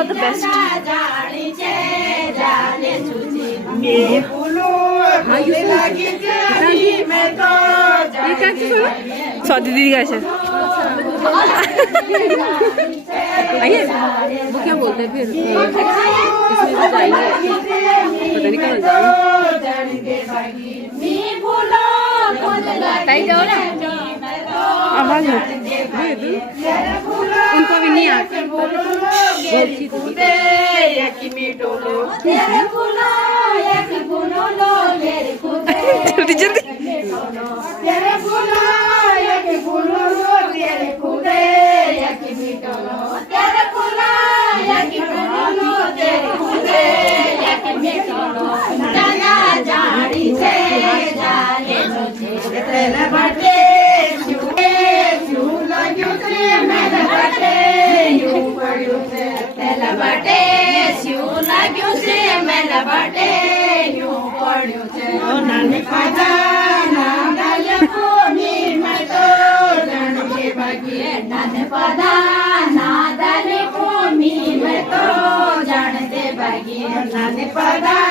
Are the best. Swati दीदी का आइए वो क्या बोलते हैं फिर इसमें तो जाएंगे पता नहीं कहाँ जाएंगे। आवाज उनको भी नहीं आती। जल्दी जल्दी पदा